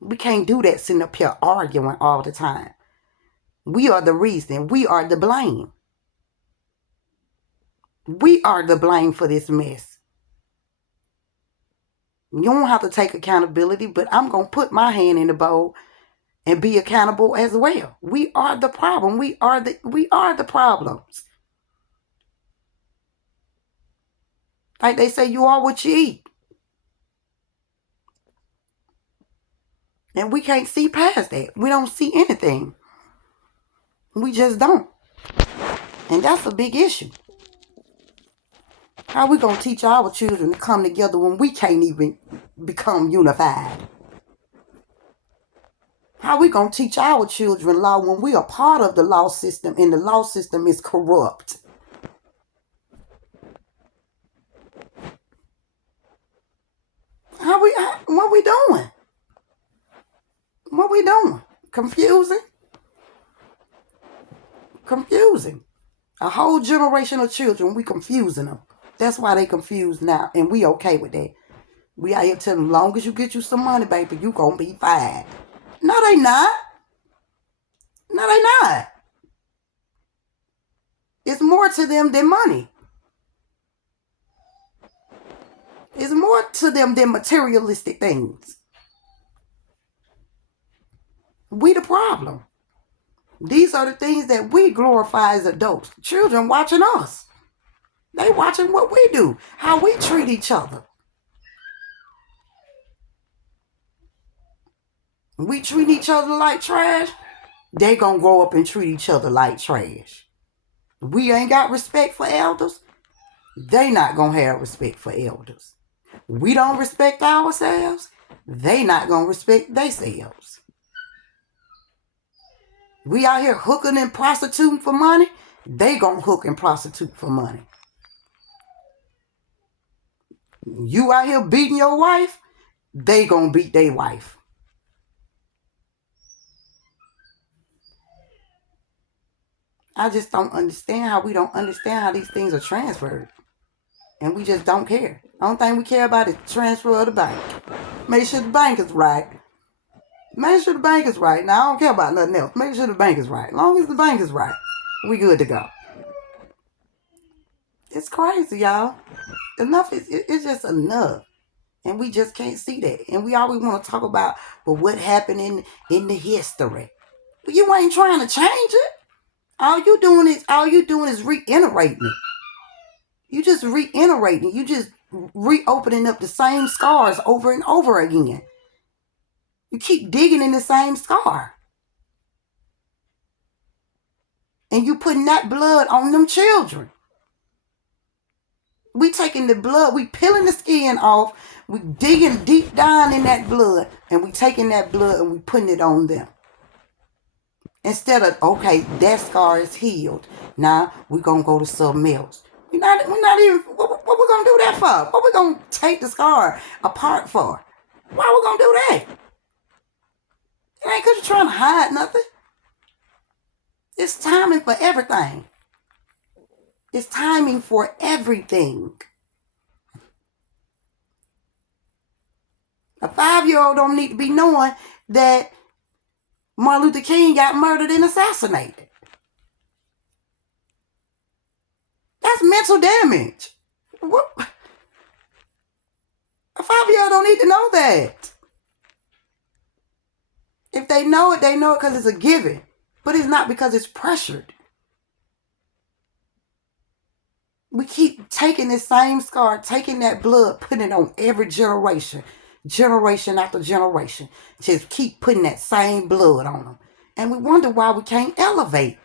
We can't do that sitting up here arguing all the time. We are the reason. We are the blame. We are the blame for this mess. You don't have to take accountability, but I'm going to put my hand in the bowl and be accountable as well. We are the problem. We are the problems. Like they say, you are what you eat. And we can't see past that. We don't see anything. We just don't. And that's a big issue. How are we going to teach our children to come together when we can't even become unified? How are we going to teach our children law when we are part of the law system and the law system is corrupt? What we doing? What we doing? Confusing? Confusing. A whole generation of children, we confusing them. That's why they confused now, and we okay with that. We out here telling them, long as you get you some money, baby, you gonna be fine. No, they not. No, they not. It's more to them than money. It's more to them than materialistic things. We the problem. These are the things that we glorify as adults. Children watching us. They watching what we do, how we treat each other. We treat each other like trash, they gonna grow up and treat each other like trash. We ain't got respect for elders, they not gonna have respect for elders. We don't respect ourselves, they not gonna respect themselves. We out here hooking and prostituting for money, they gonna hook and prostitute for money. You out here beating your wife, they gonna beat their wife. I just don't understand how we don't understand how these things are transferred. And we just don't care. The only thing we care about is transfer of the bank. Make sure the bank is right. Make sure the bank is right. Now, I don't care about nothing else. Make sure the bank is right. As long as the bank is right, we good to go. It's crazy, y'all. Enough. It's just enough. And we just can't see that. And we always want to talk about, well, what happened in the history. But you ain't trying to change it. All you doing is reiterating it. You just reiterating. You just reopening up the same scars over and over again. You keep digging in the same scar. And you putting that blood on them children. We taking the blood, we peeling the skin off, we digging deep down in that blood, and we taking that blood and we putting it on them. Instead of, okay, that scar is healed. Now we're gonna go to something else. We're not even, what we gonna do that for? What we gonna take the scar apart for? Why we gonna do that? It ain't because you're trying to hide nothing. It's timing for everything. It's timing for everything. A 5-year-old don't need to be knowing that Martin Luther King got murdered and assassinated. That's mental damage. What? A 5-year-old don't need to know that. If they know it because it's a given. But it's not because it's pressured. We keep taking this same scar, taking that blood, putting it on every generation. Generation after generation. Just keep putting that same blood on them. And we wonder why we can't elevate.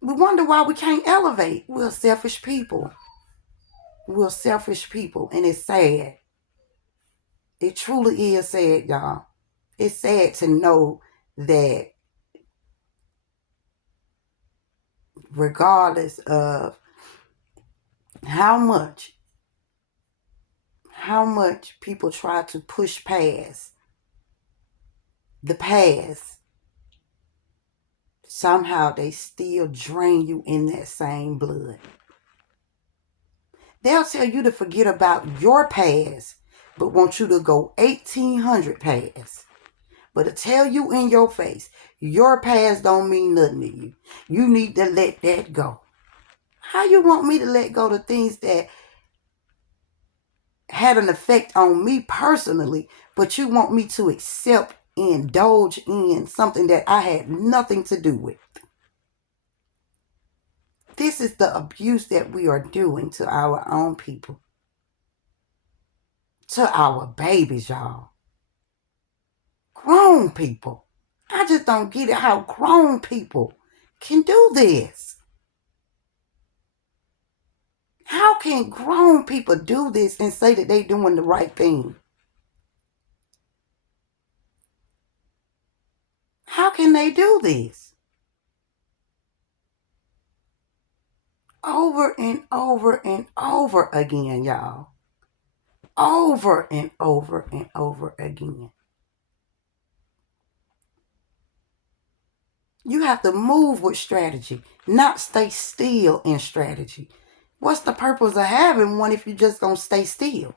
We wonder why we can't elevate. We're selfish people. We're selfish people. And it's sad. It truly is sad, y'all. It's sad to know that regardless of how much people try to push past the past, somehow they still drain you in that same blood. They'll tell you to forget about your past, but want you to go 1800 past. But to tell you in your face, your past don't mean nothing to you. You need to let that go. How you want me to let go the things that had an effect on me personally, but you want me to accept and indulge in something that I had nothing to do with? This is the abuse that we are doing to our own people. To our babies, y'all. Grown people. I just don't get it how grown people can do this. How can grown people do this and say that they're doing the right thing? How can they do this? Over and over and over again, y'all. Over and over and over again. You have to move with strategy, not stay still in strategy. What's the purpose of having one if you're just going to stay still?